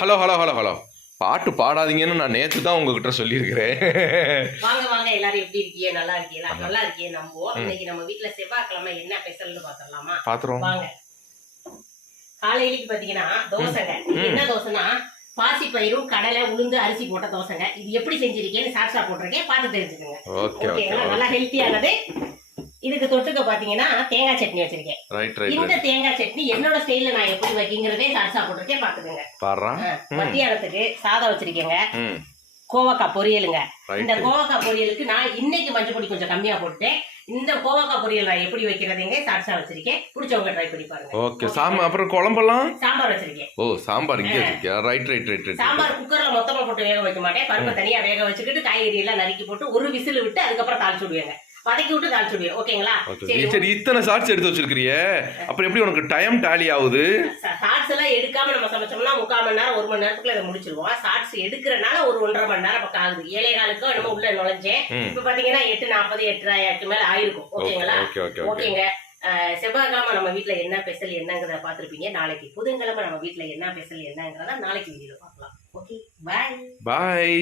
Hello hello hello hello, பாட்டு பாடாதீங்கன்னு நான் நேத்து தான் உங்ககிட்ட சொல்லியிருக்கிறேன். வாங்க வாங்க, எல்லாரும் எப்படி இருக்கீங்க? நல்லா இருக்கீங்களா? நல்லா இருக்கீங்க. நம்புவோம். இன்னைக்கு நம்ம வீட்டுல செவ்வாய்க்கிழமை என்ன ஸ்பெஷல்னு பாத்துடலாமா? பாத்துறோம் வாங்க. காலையிலக்கு பாத்தீங்கன்னா தோசைங்க. என்ன தோசைனா பாசி பயிரும் கடலை உளுந்து அரிசி போட்ட தோசைங்க. இது எப்படி செஞ்சிருக்கேன்னு சாட்சா போட்டிருக்கேன், பார்த்து தெரிஞ்சுக்கோங்க. ஓகேங்களா? நல்லா ஹெல்த்தியானது. இதுக்கு தொட்டுக்க பாத்தீங்கன்னா தேங்காய் சட்னி வச்சிருக்கேன். இந்த தேங்காய் சட்னி என்னோட ஸ்டைல்ல நான் எப்படி வைக்கிறதே சாட்சா போட்டிருக்கேன், பாத்துக்கோங்க. மத்தியானத்துக்கு சாதம் வச்சிருக்கேங்க. கோவக்காய் பொரியலுங்க. இந்த கோவக்காய் பொரியலுக்கு நான் இன்னைக்கு மஞ்சள் பொடி கொஞ்சம் கம்மியா போட்டுட்டேன். இந்த கோவக்காய் பொரியல் நான் எப்படி வைக்கிறதுங்க சாட்சா வச்சிருக்கேன். பிடிச்சவங்க ட்ரை பண்ணி பாருங்க. ஓகே. அப்புறம் குழம்பெல்லாம் சாம்பார் வச்சிருக்கேன். ஓ, சாம்பார் இங்க வச்சிருக்கியா? Right right right right. Sambar குக்கர்ல மொத்தமா போட்டு வேக வைக்க மாட்டேன். பருப்பை தனியா வேக வச்சுக்கிட்டு காய்கறி எல்லாம் நறுக்கி போட்டு ஒரு விசில் விட்டு அதுக்கப்புறம் தாளிச்சு விடுவேங்க. வதக்கி விட்டு தாளிச்சு விடுவேன். ஓகேங்களா? சரி, இத்தனை ஷார்ட்ஸ் எடுத்து வச்சிருக்கிய, அப்புறம் எப்படி உனக்கு டைம் டாலி ஆகுது? ஷார்ட்ஸ் எல்லாம் எடுக்காம நம்ம சமைச்சோம்னா 3/4 மணி நேரம் 1 மணி நேரத்துக்குள்ள இதை முடிச்சிருவோம். ஷார்ட்ஸ் எடுக்கிறனால ஒரு 1.5 மணி நேரம் பக்கம் ஆகுது. 7:15 நம்ம உள்ள நுழைஞ்சேன். இப்ப பாத்தீங்கன்னா 8:40 8:30 மேல ஆயிருக்கும். ஓகேங்களா? ஓகேங்க. செவ்வாய்க்கிழமை நம்ம வீட்டுல என்ன ஸ்பெஷல் என்னங்கிறத பாத்துருப்பீங்க. நாளைக்கு புதன்கிழமை நம்ம வீட்டுல என்ன ஸ்பெஷல் என்னங்கிறத நாளைக்கு வீடியோல பார்க்கலாம். ஓகே, பாய் பாய்.